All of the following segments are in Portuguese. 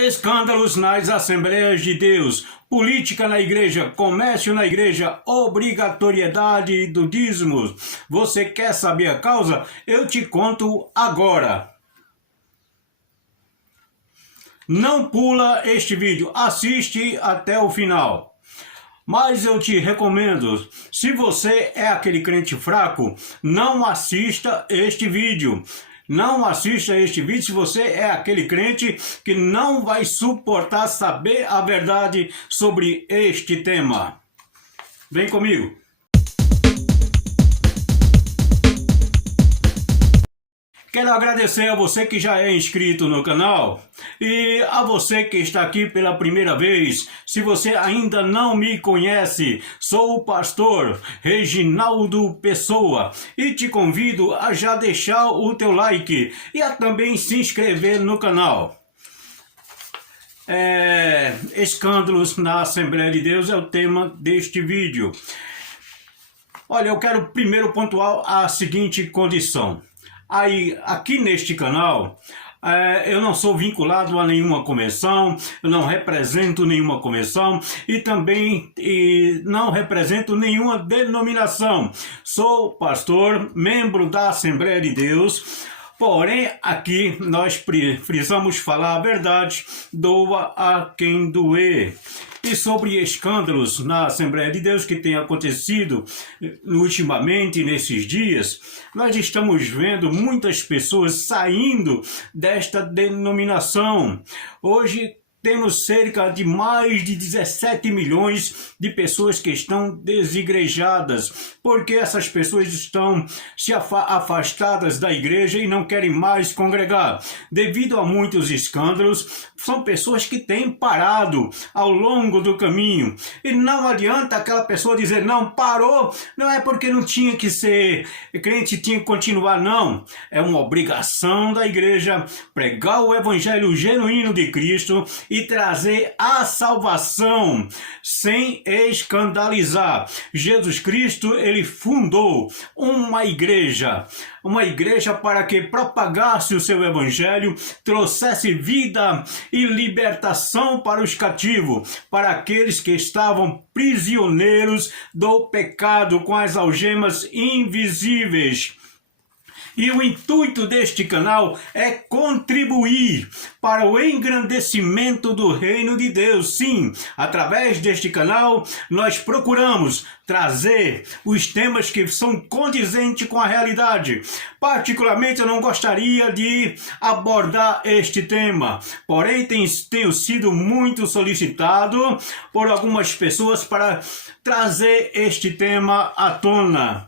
Escândalos nas Assembleias de Deus, política na igreja, comércio na igreja, obrigatoriedade do dízimo. Você quer saber a causa? Eu te conto agora. Não pula este vídeo, assiste até o final. Mas eu te recomendo, se você é aquele crente fraco, não assista este vídeo. Não assista este vídeo se você é aquele crente que não vai suportar saber a verdade sobre este tema. Vem comigo. Quero agradecer a você que já é inscrito no canal e a você que está aqui pela primeira vez. Se você ainda não me conhece, sou o pastor Reginaldo Pessoa e te convido a já deixar o teu like e a também se inscrever no canal. Escândalos na Assembleia de Deus é o tema deste vídeo. Olha, eu quero primeiro pontuar a seguinte condição. Aqui neste canal, eu não sou vinculado a nenhuma convenção, eu não represento nenhuma convenção e também não represento nenhuma denominação. Sou pastor, membro da Assembleia de Deus, porém aqui nós precisamos falar a verdade, doa a quem doer. E sobre escândalos na Assembleia de Deus que tem acontecido ultimamente nesses dias, nós estamos vendo muitas pessoas saindo desta denominação. Hoje temos cerca de mais de 17 milhões de pessoas que estão desigrejadas, porque essas pessoas estão se afastadas da igreja e não querem mais congregar. Devido a muitos escândalos, são pessoas que têm parado ao longo do caminho. E não adianta aquela pessoa dizer, não, parou, não é porque não tinha que ser crente, tinha que continuar, não. É uma obrigação da igreja pregar o evangelho genuíno de Cristo e trazer a salvação sem escandalizar. Jesus Cristo, ele fundou uma igreja para que propagasse o seu evangelho, trouxesse vida e libertação para os cativos, para aqueles que estavam prisioneiros do pecado com as algemas invisíveis. E o intuito deste canal é contribuir para o engrandecimento do reino de Deus. Sim, através deste canal nós procuramos trazer os temas que são condizentes com a realidade. Particularmente eu não gostaria de abordar este tema, porém tenho sido muito solicitado por algumas pessoas para trazer este tema à tona.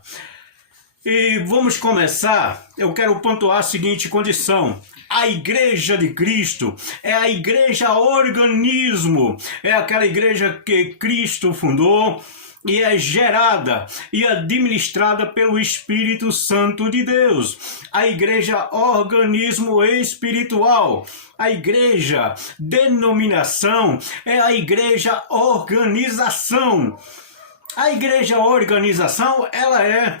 E vamos começar. Eu quero pontuar a seguinte condição. A Igreja de Cristo é a igreja organismo, é aquela igreja que Cristo fundou e é gerada e administrada pelo Espírito Santo de Deus. A igreja organismo espiritual. A igreja denominação é a igreja organização. A igreja organização, ela é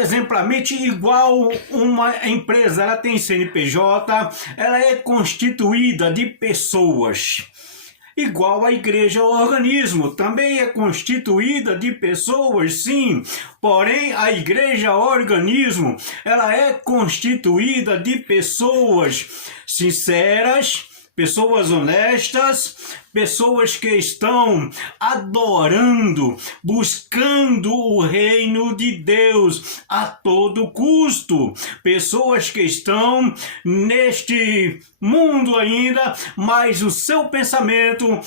exemplarmente igual uma empresa. Ela tem CNPJ, ela é constituída de pessoas. Igual a igreja organismo, também é constituída de pessoas, sim. Porém, a igreja organismo, ela é constituída de pessoas sinceras, pessoas honestas, pessoas que estão adorando, buscando o reino de Deus a todo custo. Pessoas que estão neste mundo ainda, mas o seu pensamento,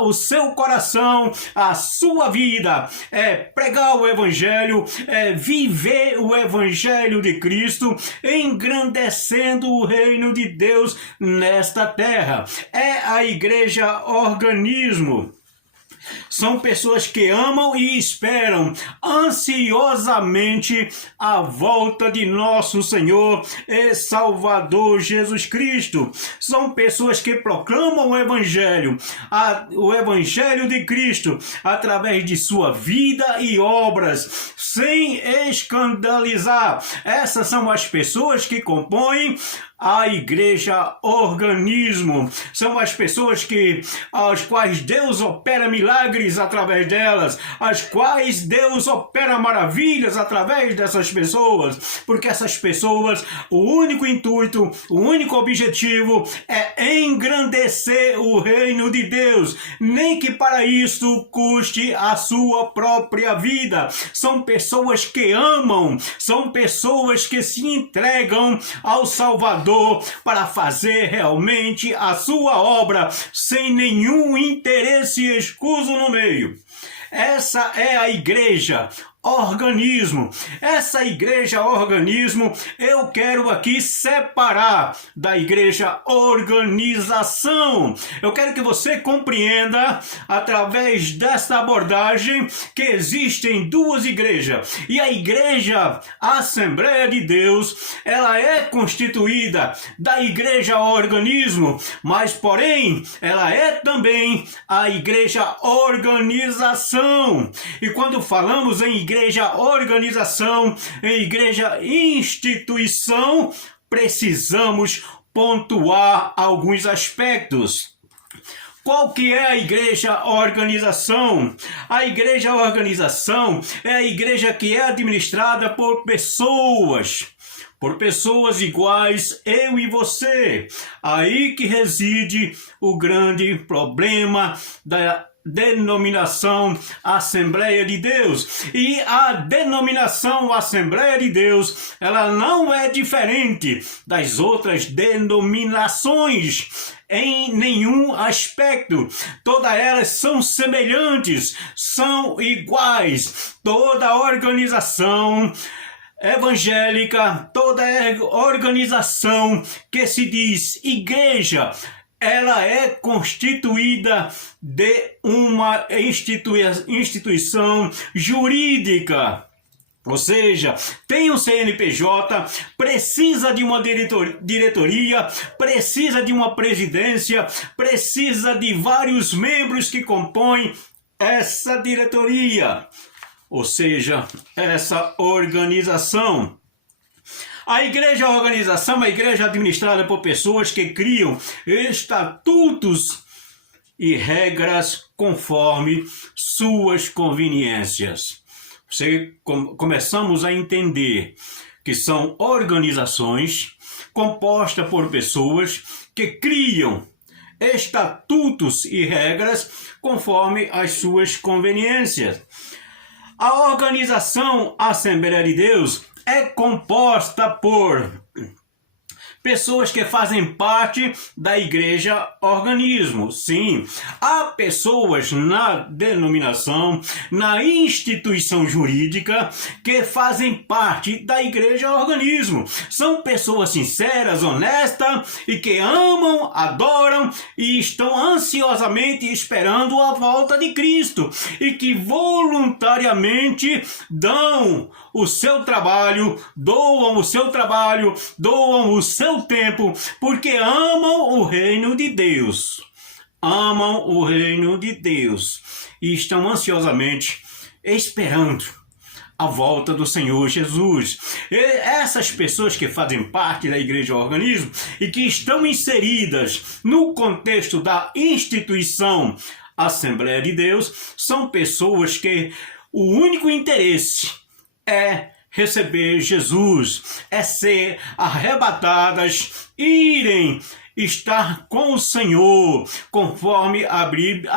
o seu coração, a sua vida é pregar o evangelho, é viver o evangelho de Cristo, engrandecendo o reino de Deus nesta terra. É a igreja organismo. são pessoas que amam e esperam ansiosamente a volta de nosso Senhor e Salvador Jesus Cristo. São pessoas que proclamam o Evangelho de Cristo através de sua vida e obras, sem escandalizar. Essas são as pessoas que compõem a igreja organismo. São as pessoas as quais Deus opera milagres através delas, as quais Deus opera maravilhas através dessas pessoas, porque essas pessoas, o único intuito, o único objetivo é engrandecer o reino de Deus, nem que para isso custe a sua própria vida. São pessoas que amam, são pessoas que se entregam ao Salvador para fazer realmente a sua obra sem nenhum interesse escuso no meio. Essa é a igreja organismo. Essa igreja organismo eu quero aqui separar da igreja organização. Eu quero que você compreenda através desta abordagem que existem duas igrejas. E a igreja Assembleia de Deus, ela é constituída da igreja organismo, mas porém ela é também a igreja organização. E quando falamos em igreja organização, em igreja instituição, precisamos pontuar alguns aspectos. Qual que é a igreja organização? A igreja organização é a igreja que é administrada por pessoas iguais, eu e você. Aí que reside o grande problema da denominação Assembleia de Deus. E a denominação Assembleia de Deus, ela não é diferente das outras denominações em nenhum aspecto. Todas elas são semelhantes, são iguais. Toda organização evangélica, toda organização que se diz igreja, ela é constituída de uma instituição jurídica. Ou seja, tem um CNPJ, precisa de uma diretoria, precisa de uma presidência, precisa de vários membros que compõem essa diretoria. Ou seja, essa organização. A igreja organização é uma igreja administrada por pessoas que criam estatutos e regras conforme suas conveniências. Começamos a entender que são organizações compostas por pessoas que criam estatutos e regras conforme as suas conveniências. A organização Assembleia de Deus é composta por pessoas que fazem parte da igreja organismo. Sim, há pessoas na denominação, na instituição jurídica, que fazem parte da igreja organismo. São pessoas sinceras, honestas e que amam, adoram e estão ansiosamente esperando a volta de Cristo e que voluntariamente dão o seu trabalho, doam o seu tempo, porque amam o reino de Deus. Amam o reino de Deus e estão ansiosamente esperando a volta do Senhor Jesus. E essas pessoas que fazem parte da igreja organismo e que estão inseridas no contexto da instituição Assembleia de Deus são pessoas que o único interesse é receber Jesus, é ser arrebatadas, irem estar com o Senhor, conforme a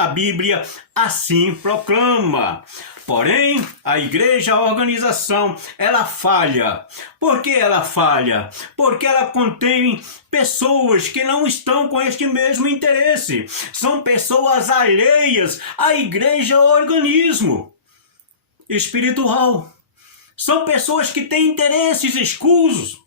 Bíblia assim proclama. Porém, a igreja, a organização, ela falha. Por que ela falha? Porque ela contém pessoas que não estão com este mesmo interesse. São pessoas alheias à igreja, organismo espiritual. São pessoas que têm interesses escusos.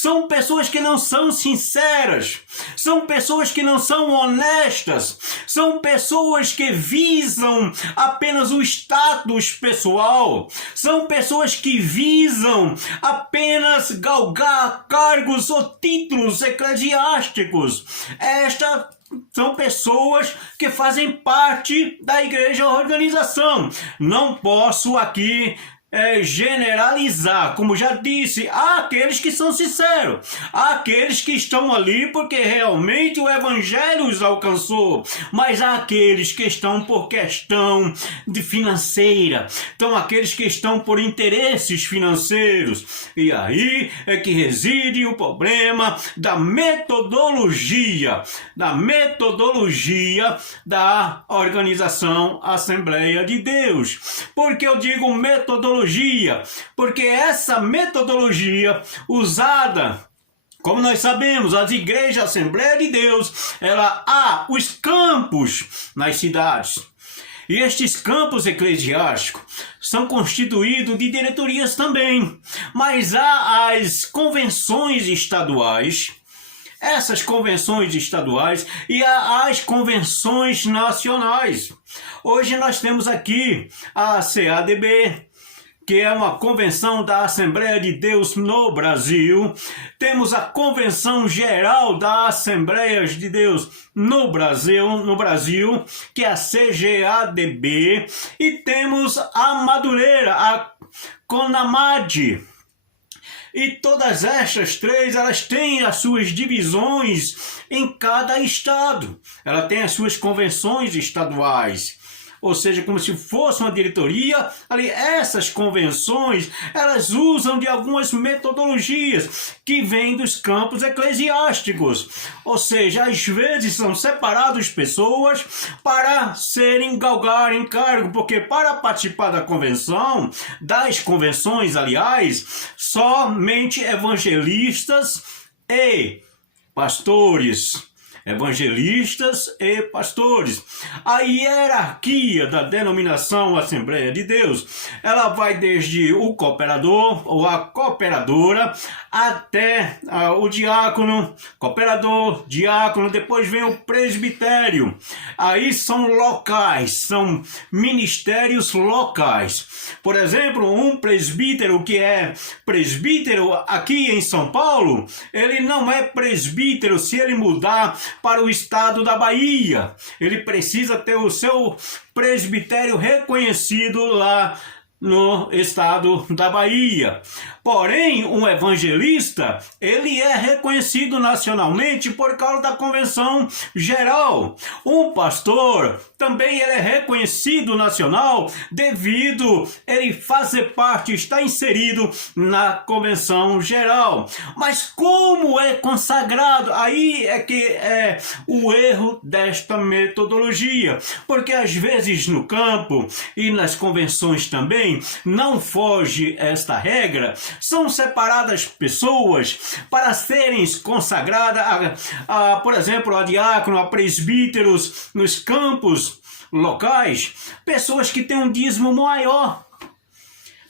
São pessoas que não são sinceras, são pessoas que não são honestas, são pessoas que visam apenas o status pessoal, são pessoas que visam apenas galgar cargos ou títulos eclesiásticos. São pessoas que fazem parte da igreja organização. Não posso aqui generalizar, como já disse, há aqueles que são sinceros, há aqueles que estão ali porque realmente o evangelho os alcançou, mas há aqueles que estão por questão de financeira, então aqueles que estão por interesses financeiros, e aí é que reside o problema da metodologia da organização Assembleia de Deus. Porque eu digo metodologia? Porque essa metodologia usada, como nós sabemos, as igrejas Assembleia de Deus, ela há os campos nas cidades. E estes campos eclesiásticos são constituídos de diretorias também. Mas há as convenções estaduais, essas convenções estaduais e as convenções nacionais. Hoje nós temos aqui a CADB, que é uma convenção da Assembleia de Deus no Brasil. Temos a Convenção Geral das Assembleias de Deus no Brasil, que é a CGADB, e temos a Madureira, a CONAMAD. E todas estas três, elas têm as suas divisões em cada estado. Ela tem as suas convenções estaduais. Ou seja, como se fosse uma diretoria, ali essas convenções, elas usam de algumas metodologias que vêm dos campos eclesiásticos. Ou seja, às vezes são separadas pessoas para galgarem cargo, porque para participar da convenção, das convenções, aliás, somente evangelistas e pastores. A hierarquia da denominação Assembleia de Deus, ela vai desde o cooperador ou a cooperadora até o diácono, cooperador, diácono, depois vem o presbitério. Aí são locais, são ministérios locais. Por exemplo, um presbítero que é presbítero aqui em São Paulo, ele não é presbítero se ele mudar para o estado da Bahia. Ele precisa ter o seu presbitério reconhecido lá no estado da Bahia. Porém, um evangelista, ele é reconhecido nacionalmente por causa da Convenção Geral. Um pastor, também ele é reconhecido nacional devido ele fazer parte, está inserido na Convenção Geral. Mas como é consagrado? Aí é que é o erro desta metodologia. Porque às vezes no campo e nas convenções também, não foge esta regra, são separadas pessoas para serem consagradas, por exemplo, a diácono, a presbíteros nos campos locais, pessoas que têm um dízimo maior,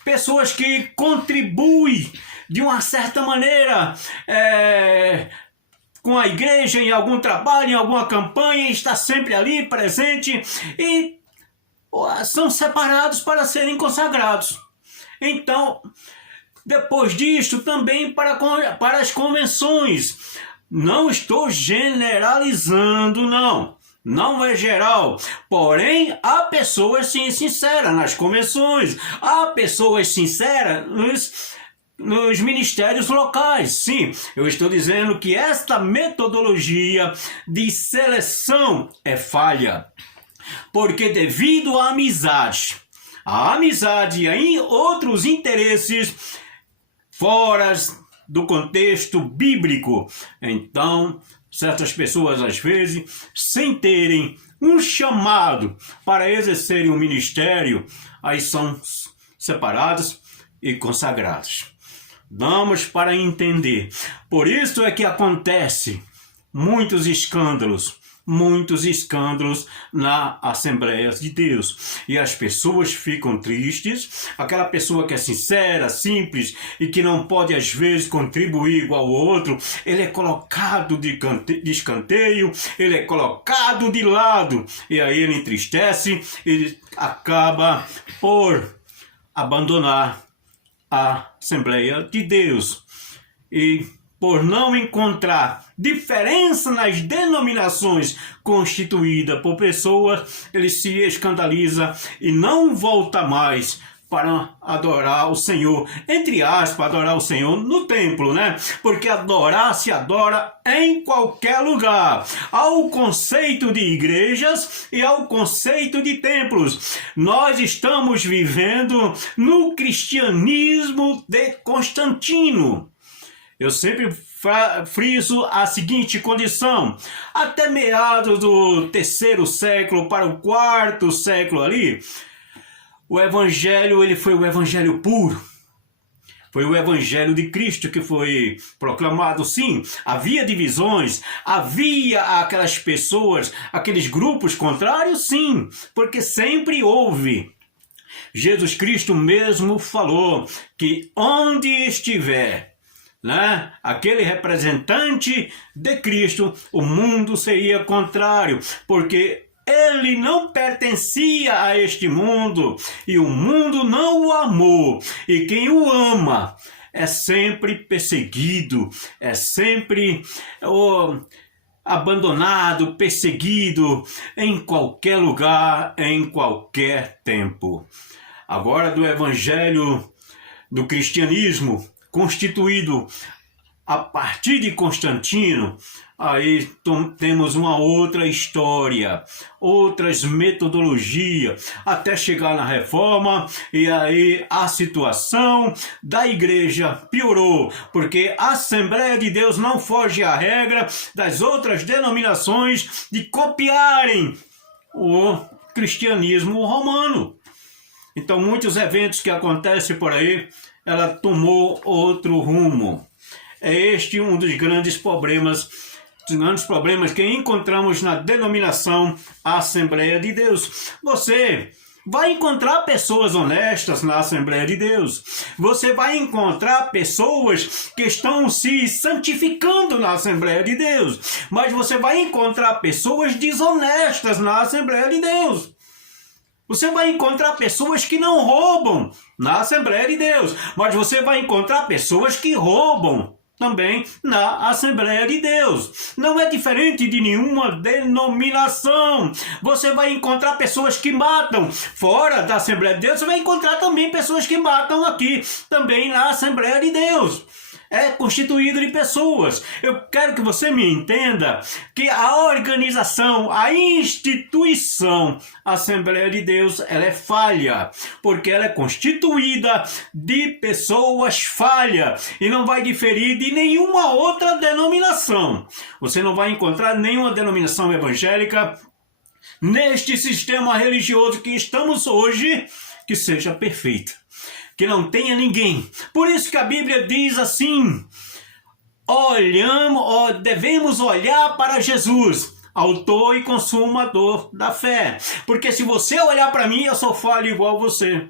pessoas que contribuem de uma certa maneira com a igreja em algum trabalho, em alguma campanha, está sempre ali presente e são separados para serem consagrados. Então, depois disto, também para as convenções. Não estou generalizando, não é geral. Porém, há pessoas sim sinceras nas convenções, há pessoas sinceras nos ministérios locais. Sim, eu estou dizendo que esta metodologia de seleção é falha. Porque devido à amizade e a outros interesses fora do contexto bíblico, então certas pessoas às vezes, sem terem um chamado para exercerem um ministério, aí são separadas e consagradas. Damos para entender. Por isso é que acontece muitos escândalos, muitos escândalos na Assembleia de Deus. E as pessoas ficam tristes. Aquela pessoa que é sincera, simples e que não pode às vezes contribuir igual ao outro, ele é colocado de escanteio, ele é colocado de lado. E aí ele entristece e acaba por abandonar a Assembleia de Deus. E por não encontrar diferença nas denominações constituídas por pessoas, ele se escandaliza e não volta mais para adorar o Senhor, entre aspas, adorar o Senhor no templo, né? Porque adorar se adora em qualquer lugar. Há o conceito de igrejas e há o conceito de templos. Nós estamos vivendo no cristianismo de Constantino. Eu sempre friso a seguinte condição: até meados do 3º século para o 4º século ali, o evangelho ele foi o evangelho puro. Foi o evangelho de Cristo que foi proclamado. Sim, havia divisões, havia aquelas pessoas, aqueles grupos contrários, sim, porque sempre houve. Jesus Cristo mesmo falou que onde estiver, né, aquele representante de Cristo, o mundo seria contrário, porque ele não pertencia a este mundo e o mundo não o amou. E quem o ama é sempre perseguido, é sempre abandonado, perseguido em qualquer lugar, em qualquer tempo. Agora, do evangelho do cristianismo constituído a partir de Constantino, aí temos uma outra história, outras metodologias, até chegar na Reforma, e aí a situação da igreja piorou, porque a Assembleia de Deus não foge à regra das outras denominações de copiarem o cristianismo romano. Então, muitos eventos que acontecem por aí, ela tomou outro rumo. É este um dos grandes problemas que encontramos na denominação Assembleia de Deus. Você vai encontrar pessoas honestas na Assembleia de Deus. Você vai encontrar pessoas que estão se santificando na Assembleia de Deus. Mas você vai encontrar pessoas desonestas na Assembleia de Deus. Você vai encontrar pessoas que não roubam na Assembleia de Deus, mas você vai encontrar pessoas que roubam também na Assembleia de Deus. Não é diferente de nenhuma denominação. Você vai encontrar pessoas que matam fora da Assembleia de Deus, você vai encontrar também pessoas que matam aqui, também na Assembleia de Deus. É constituído de pessoas. Eu quero que você me entenda que a organização, a instituição Assembleia de Deus, ela é falha, porque ela é constituída de pessoas falhas e não vai diferir de nenhuma outra denominação. Você não vai encontrar nenhuma denominação evangélica neste sistema religioso que estamos hoje que seja perfeita, que não tenha ninguém. Por isso que a Bíblia diz assim: devemos olhar para Jesus, autor e consumador da fé. Porque se você olhar para mim, eu sou falho igual a você.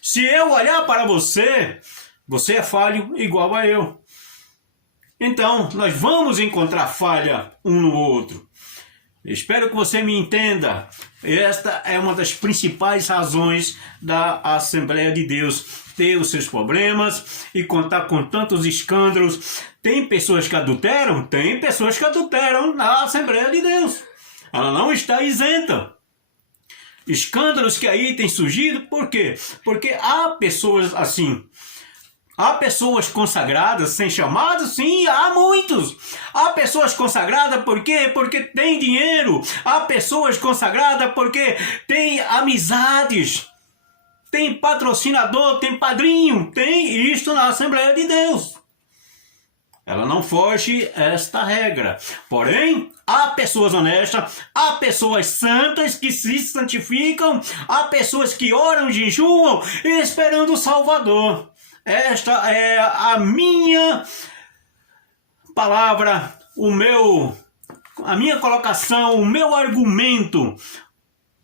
Se eu olhar para você, você é falho igual a eu. Então, nós vamos encontrar falha um no outro. Espero que você me entenda. Esta é uma das principais razões da Assembleia de Deus ter os seus problemas e contar com tantos escândalos. Tem pessoas que adulteram? Tem pessoas que adulteram na Assembleia de Deus. Ela não está isenta. Escândalos que aí têm surgido, por quê? Porque há pessoas assim. Há pessoas consagradas sem chamado? Sim, há muitos. Há pessoas consagradas por quê? Porque tem dinheiro. Há pessoas consagradas porque tem amizades. Tem patrocinador, tem padrinho. Tem isto na Assembleia de Deus. Ela não foge esta regra. Porém, há pessoas honestas, há pessoas santas que se santificam, há pessoas que oram, jejuam, esperando o Salvador. Esta é a minha palavra, o meu a minha colocação, o meu argumento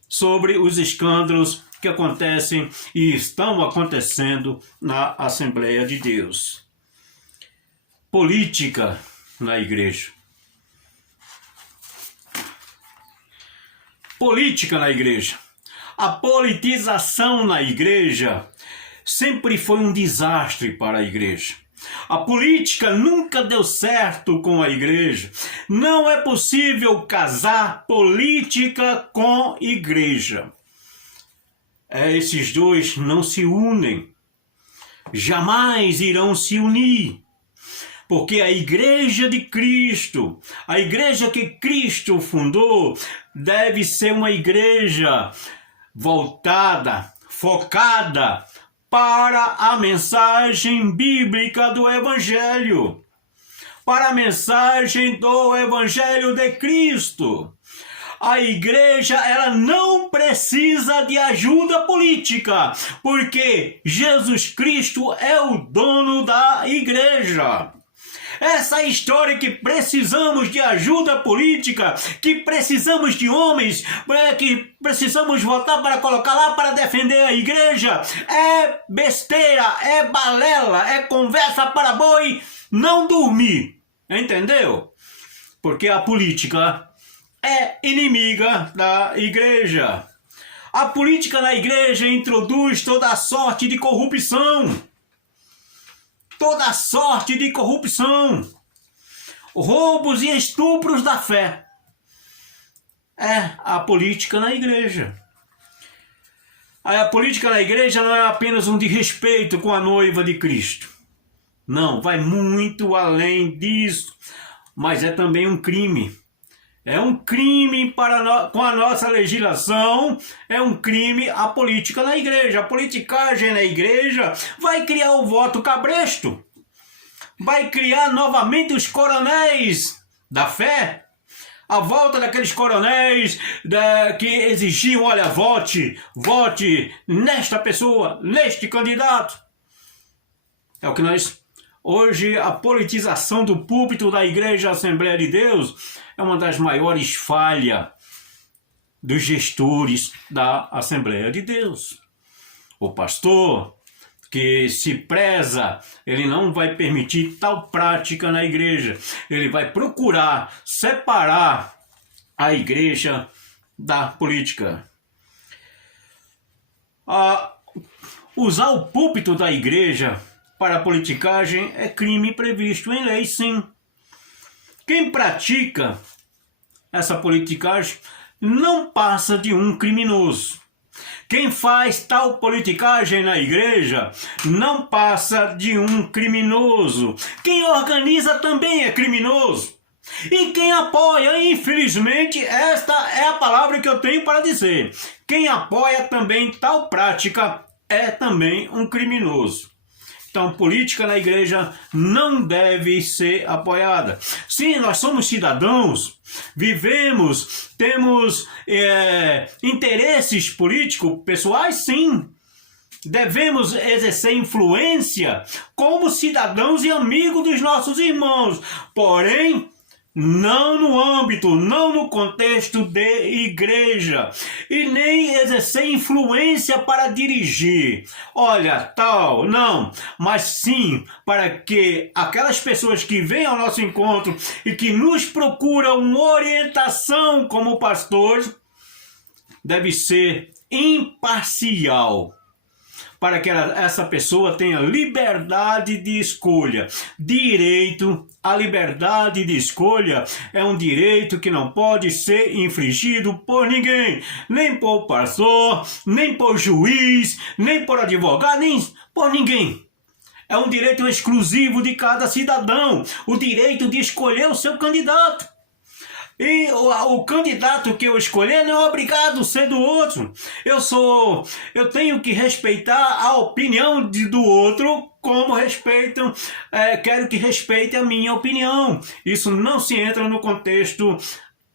sobre os escândalos que acontecem e estão acontecendo na Assembleia de Deus. Política na igreja. Política na igreja. A politização na igreja sempre foi um desastre para a igreja. A política nunca deu certo com a igreja. Não é possível casar política com igreja. Esses dois não se unem. Jamais irão se unir. Porque a igreja de Cristo, a igreja que Cristo fundou, deve ser uma igreja voltada, focada para a mensagem bíblica do Evangelho, para a mensagem do Evangelho de Cristo. A igreja, ela não precisa de ajuda política, porque Jesus Cristo é o dono da igreja. Essa história que precisamos de ajuda política, que precisamos de homens, que precisamos votar para colocar lá para defender a igreja, é besteira, é balela, é conversa para boi não dormir. Entendeu? Porque a política é inimiga da igreja. A política na igreja introduz toda a sorte de corrupção. Toda sorte de corrupção, roubos e estupros da fé. É a política na igreja. A política na igreja não é apenas um desrespeito com a noiva de Cristo. Não, vai muito além disso, mas é também um crime. É um crime com a nossa legislação, é um crime a política na igreja. A politicagem na igreja vai criar o voto cabresto, vai criar novamente os coronéis da fé, a volta daqueles coronéis que exigiam, olha, vote nesta pessoa, neste candidato. É o que nós... Hoje, a politização do púlpito da Igreja Assembleia de Deus é uma das maiores falhas dos gestores da Assembleia de Deus. O pastor que se preza, ele não vai permitir tal prática na igreja. Ele vai procurar separar a igreja da política. Usar o púlpito da igreja para a politicagem é crime previsto em lei, sim. Quem pratica essa politicagem não passa de um criminoso. Quem faz tal politicagem na igreja não passa de um criminoso. Quem organiza também é criminoso. E quem apoia, infelizmente, esta é a palavra que eu tenho para dizer. Quem apoia também tal prática é também um criminoso. Então, política na igreja não deve ser apoiada. Sim, nós somos cidadãos, vivemos, temos interesses políticos pessoais, sim. Devemos exercer influência como cidadãos e amigos dos nossos irmãos. Porém, não no âmbito, não no contexto de igreja, e nem exercer influência para dirigir, olha, tal, não, mas sim para que aquelas pessoas que vêm ao nosso encontro e que nos procuram orientação como pastores, deve ser imparcial, para que essa pessoa tenha liberdade de escolha. Direito à liberdade de escolha é um direito que não pode ser infringido por ninguém, nem por pastor, nem por juiz, nem por advogado, nem por ninguém. É um direito exclusivo de cada cidadão, o direito de escolher o seu candidato. E o candidato que eu escolher não é obrigado a ser do outro. Eu tenho que respeitar a opinião do outro como quero que respeite a minha opinião. Isso não se entra no contexto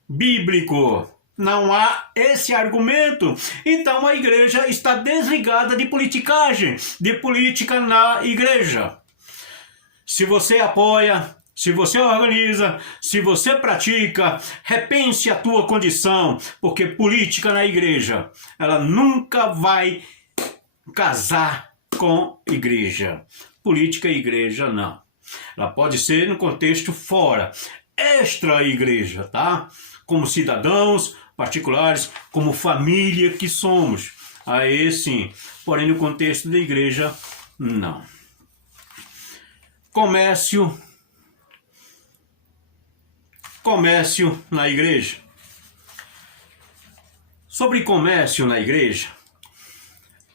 bíblico. Não há esse argumento. Então a igreja está desligada de politicagem, de política na igreja. Se você apoia se você organiza, se você pratica, repense a tua condição, porque política na igreja, ela nunca vai casar com igreja. Política e igreja não. Ela pode ser no contexto fora, extra-igreja, tá? Como cidadãos particulares, como família que somos. Aí sim, porém no contexto da igreja, não. Comércio na igreja. Sobre comércio na igreja,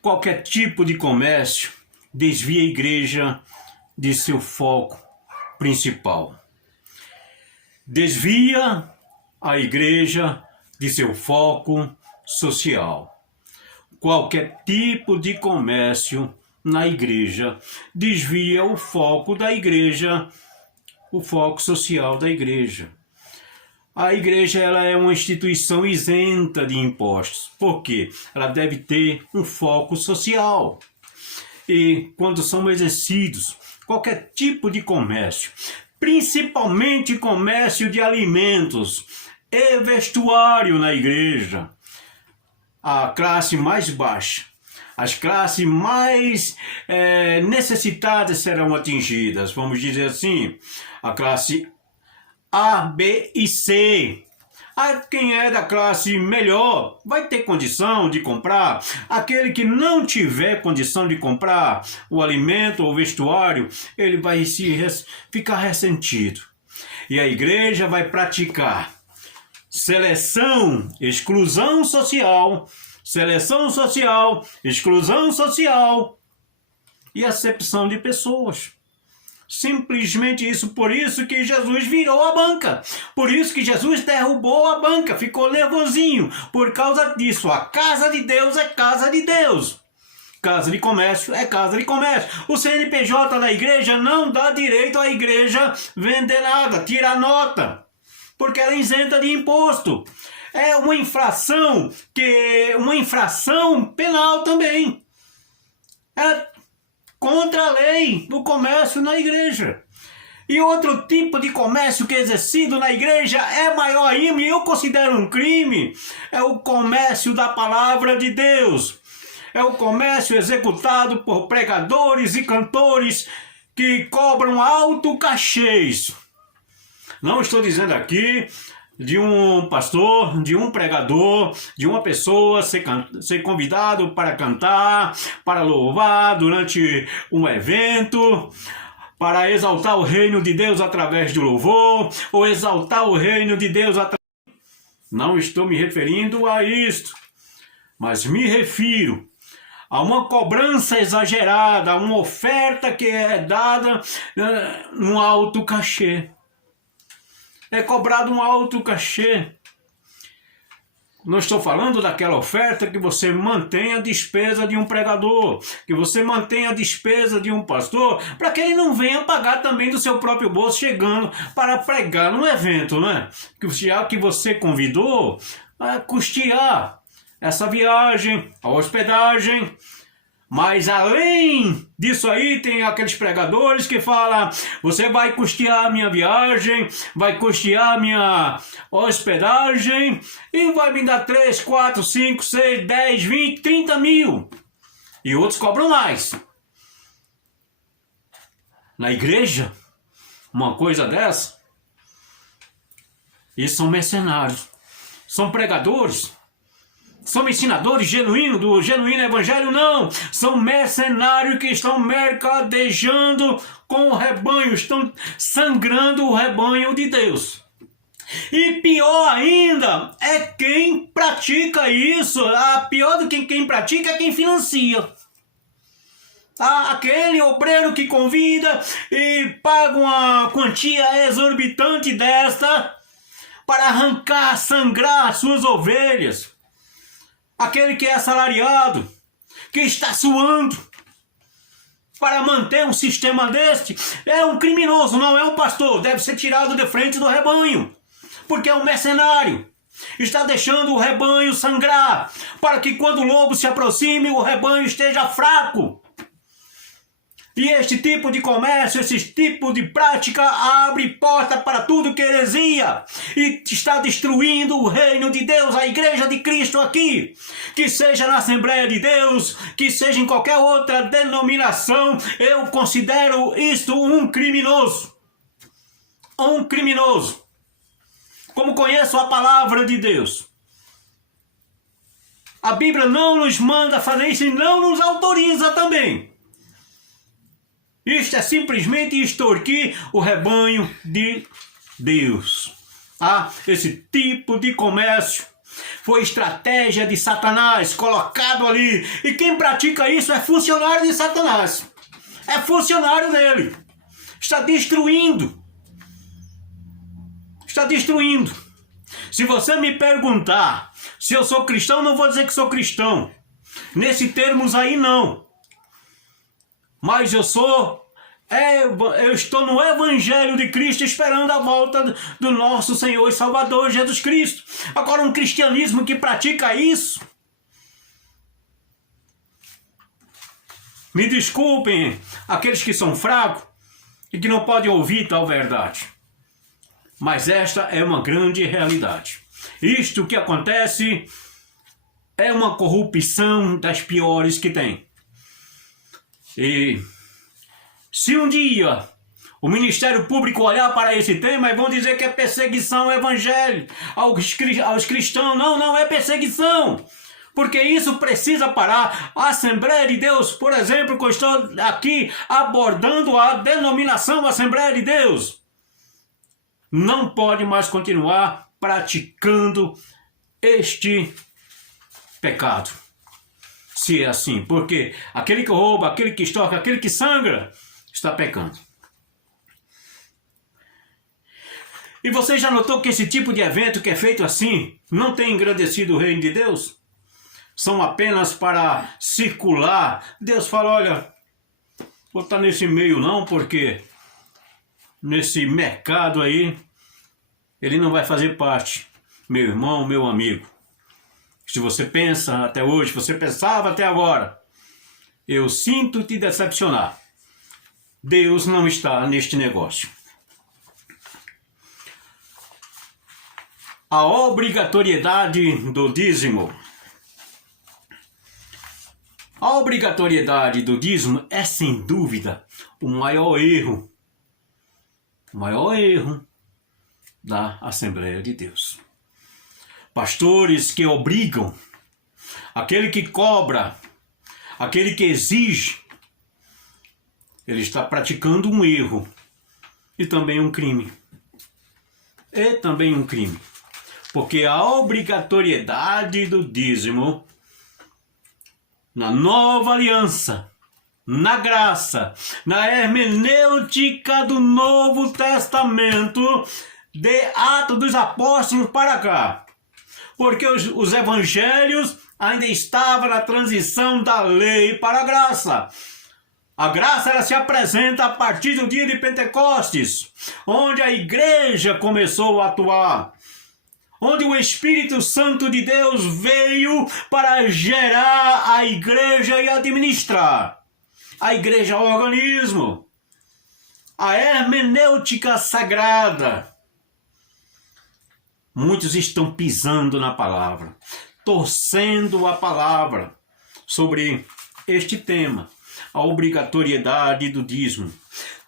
qualquer tipo de comércio desvia a igreja de seu foco principal. Desvia a igreja de seu foco social. Qualquer tipo de comércio na igreja desvia o foco da igreja, o foco social da igreja. A igreja ela é uma instituição isenta de impostos. Por quê? Ela deve ter um foco social. E quando são exercidos qualquer tipo de comércio, principalmente comércio de alimentos e vestuário na igreja, a classe mais baixa, as classes mais necessitadas serão atingidas, vamos dizer assim, a classe A, B e C. Quem é da classe melhor vai ter condição de comprar. Aquele que não tiver condição de comprar o alimento ou o vestuário, ele vai ficar ressentido. E a igreja vai praticar seleção, exclusão social, exclusão social e acepção de pessoas. Simplesmente isso, por isso que Jesus virou a banca, por isso que Jesus derrubou a banca, ficou nervosinho, por causa disso. A casa de Deus é casa de Deus, casa de comércio é casa de comércio. O CNPJ da igreja não dá direito à igreja vender nada, tirar nota, porque ela é isenta de imposto. É uma infração, uma infração penal também. É contra a lei do comércio na igreja. E outro tipo de comércio que é exercido na igreja é maior ainda, e eu considero um crime, é o comércio da palavra de Deus. É o comércio executado por pregadores e cantores que cobram alto cachês. Não estou dizendo aqui de um pastor, de um pregador, de uma pessoa ser convidado para cantar, para louvar durante um evento, para exaltar o reino de Deus através do louvor, ou exaltar o reino de Deus através... Não estou me referindo a isto, mas me refiro a uma cobrança exagerada, a uma oferta que é dada num alto cachê. É cobrado um alto cachê. Não estou falando daquela oferta que você mantém a despesa de um pregador, que você mantém a despesa de um pastor, para que ele não venha pagar também do seu próprio bolso chegando para pregar no evento, né? Já que você convidou, a custear essa viagem, a hospedagem. Mas além disso aí, tem aqueles pregadores que falam: você vai custear a minha viagem, vai custear a minha hospedagem e vai me dar 3, 4, 5, 6, 10, 20, 30 mil. E outros cobram mais. Na igreja, uma coisa dessa, eles são mercenários, são pregadores. São ensinadores genuínos do genuíno evangelho? Não! São mercenários que estão mercadejando com o rebanho, estão sangrando o rebanho de Deus. E pior ainda é quem pratica isso. Pior do que quem pratica é quem financia. Aquele obreiro que convida e paga uma quantia exorbitante desta para arrancar, sangrar as suas ovelhas. Aquele que é assalariado, que está suando para manter um sistema deste, é um criminoso, não é um pastor. Deve ser tirado de frente do rebanho, porque é um mercenário. Está deixando o rebanho sangrar, para que quando o lobo se aproxime, o rebanho esteja fraco. E este tipo de comércio, esse tipo de prática abre porta para tudo que é heresia e está destruindo o reino de Deus, a igreja de Cristo aqui. Que seja na Assembleia de Deus, que seja em qualquer outra denominação, eu considero isto um criminoso. Um criminoso. Como conheço a palavra de Deus. A Bíblia não nos manda fazer isso e não nos autoriza também. Isto é simplesmente extorquir o rebanho de Deus. Esse tipo de comércio foi estratégia de Satanás colocado ali. E quem pratica isso é funcionário de Satanás. É funcionário dele. Está destruindo. Está destruindo. Se você me perguntar se eu sou cristão, não vou dizer que sou cristão. Nesse termos aí não. Mas eu estou no Evangelho de Cristo esperando a volta do nosso Senhor e Salvador Jesus Cristo. Agora, um cristianismo que pratica isso, me desculpem aqueles que são fracos e que não podem ouvir tal verdade. Mas esta é uma grande realidade. Isto que acontece é uma corrupção das piores que tem. E se um dia o Ministério Público olhar para esse tema e vão dizer que é perseguição ao evangelho, aos cristãos, não é perseguição. Porque isso precisa parar. A Assembleia de Deus, por exemplo, que eu estou aqui abordando a denominação Assembleia de Deus, não pode mais continuar praticando este pecado. Se é assim, porque aquele que rouba, aquele que extorque, aquele que sangra, está pecando. E você já notou que esse tipo de evento que é feito assim não tem engrandecido o reino de Deus? São apenas para circular. Deus fala, olha, vou estar nesse meio não, porque nesse mercado aí, ele não vai fazer parte. Meu irmão, meu amigo. Se você pensa até hoje, você pensava até agora, eu sinto te decepcionar. Deus não está neste negócio. A obrigatoriedade do dízimo. A obrigatoriedade do dízimo é, sem dúvida, o maior erro da Assembleia de Deus. Pastores que obrigam, aquele que cobra, aquele que exige, ele está praticando um erro e também um crime. Porque a obrigatoriedade do dízimo na nova aliança, na graça, na hermenêutica do Novo Testamento, de Atos dos Apóstolos para cá. Porque os evangelhos ainda estavam na transição da lei para a graça. A graça ela se apresenta a partir do dia de Pentecostes, onde a igreja começou a atuar. Onde o Espírito Santo de Deus veio para gerar a igreja e administrar. A igreja é o organismo. A hermenêutica sagrada. Muitos estão pisando na palavra, torcendo a palavra sobre este tema, a obrigatoriedade do dízimo.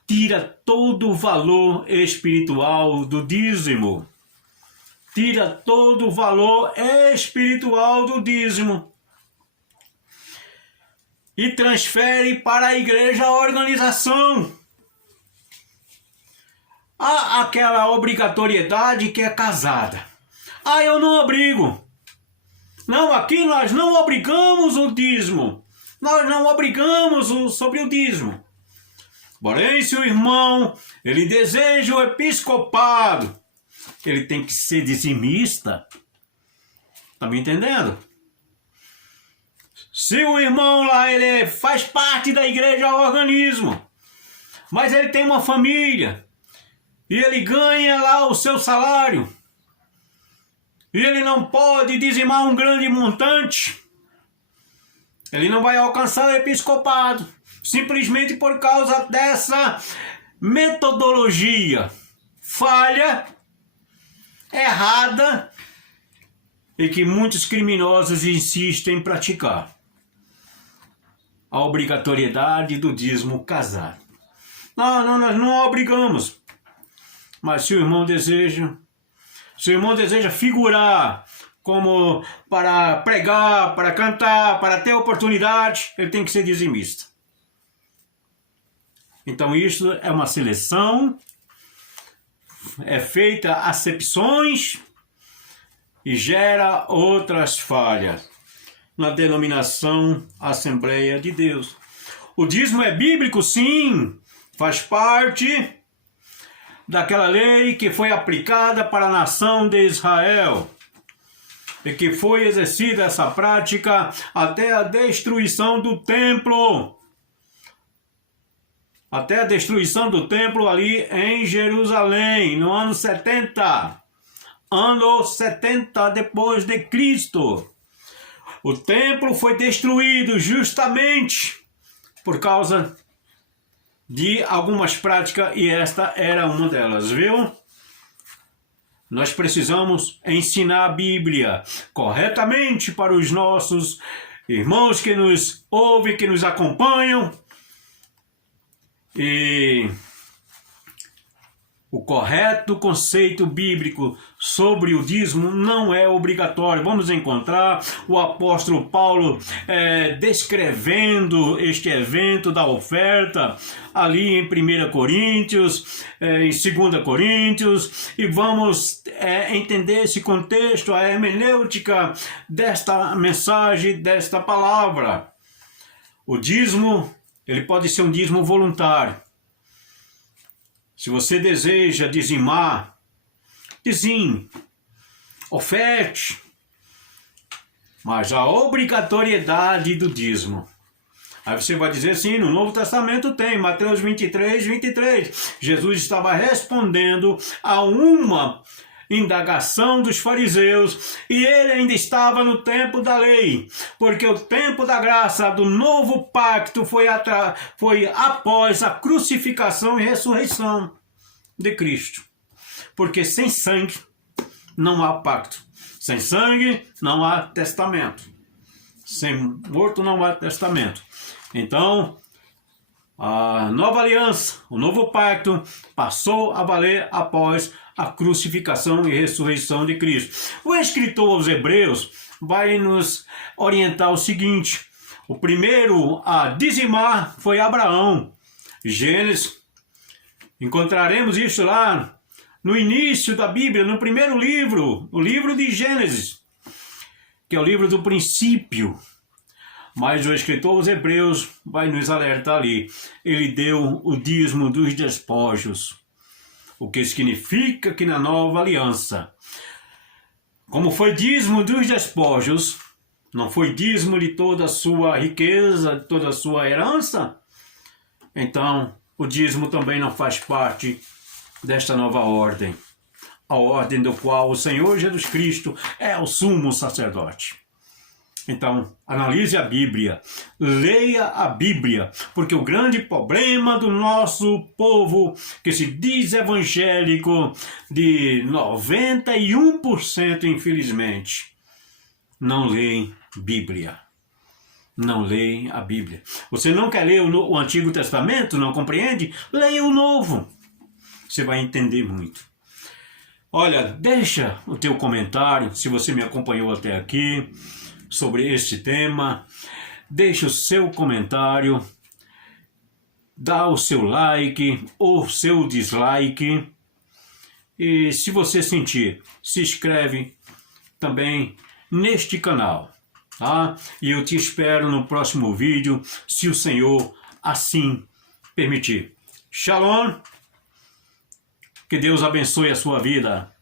Tira todo o valor espiritual do dízimo. Tira todo o valor espiritual do dízimo e transfere para a igreja a organização. Há aquela obrigatoriedade que é casada. Eu não obrigo. Não, aqui nós não obrigamos o dízimo. Nós não obrigamos sobre o dízimo. Porém, se o irmão ele deseja o episcopado, ele tem que ser dizimista. Tá me entendendo? Se o irmão lá, ele faz parte da igreja, é um organismo, mas ele tem uma família, e ele ganha lá o seu salário, e ele não pode dizimar um grande montante, ele não vai alcançar o episcopado. simplesmente por causa dessa metodologia falha, errada, e que muitos criminosos insistem em praticar. A obrigatoriedade do dízimo casado. Não, nós não obrigamos. Mas se o irmão deseja figurar como para pregar, para cantar, para ter oportunidade, ele tem que ser dizimista. Então isso é uma seleção, é feita acepções e gera outras falhas na denominação Assembleia de Deus. O dízimo é bíblico, sim, faz parte daquela lei que foi aplicada para a nação de Israel e que foi exercida essa prática até a destruição do templo. Até a destruição do templo ali em Jerusalém, no ano 70. Ano 70 depois de Cristo. O templo foi destruído justamente por causa de algumas práticas, e esta era uma delas, viu? Nós precisamos ensinar a Bíblia corretamente para os nossos irmãos que nos ouvem, que nos acompanham. E o correto conceito bíblico sobre o dízimo não é obrigatório. Vamos encontrar o apóstolo Paulo descrevendo este evento da oferta ali em 1 Coríntios, em 2 Coríntios, e vamos entender esse contexto, a hermenêutica desta mensagem, desta palavra. O dízimo, ele pode ser um dízimo voluntário. Se você deseja dizimar, dizime, oferte, mas a obrigatoriedade do dízimo. Aí você vai dizer assim, no Novo Testamento tem, Mateus 23. Jesus estava respondendo a uma indagação dos fariseus, e ele ainda estava no tempo da lei, porque o tempo da graça do novo pacto foi após a crucificação e ressurreição de Cristo. Porque sem sangue não há pacto, sem sangue não há testamento, sem morto não há testamento. Então, a nova aliança, o novo pacto, passou a valer após a crucificação e ressurreição de Cristo. O escritor aos Hebreus vai nos orientar o seguinte: o primeiro a dizimar foi Abraão. Gênesis, encontraremos isso lá no início da Bíblia, no primeiro livro, o livro de Gênesis, que é o livro do princípio. Mas o escritor aos Hebreus vai nos alertar ali. Ele deu o dízimo dos despojos, o que significa que na nova aliança, como foi dízimo dos despojos, não foi dízimo de toda a sua riqueza, de toda a sua herança, então o dízimo também não faz parte desta nova ordem, a ordem do qual o Senhor Jesus Cristo é o sumo sacerdote. Então, analise a Bíblia, leia a Bíblia, porque o grande problema do nosso povo, que se diz evangélico, de 91%, infelizmente, não leem Bíblia. Não leem a Bíblia. Você não quer ler o Antigo Testamento, não compreende? Leia o Novo. Você vai entender muito. Olha, deixa o teu comentário, se você me acompanhou até aqui, sobre este tema. Deixe o seu comentário, dá o seu like ou seu dislike, e se você sentir, se inscreve também neste canal, tá? E eu te espero no próximo vídeo, se o Senhor assim permitir. Shalom, que Deus abençoe a sua vida.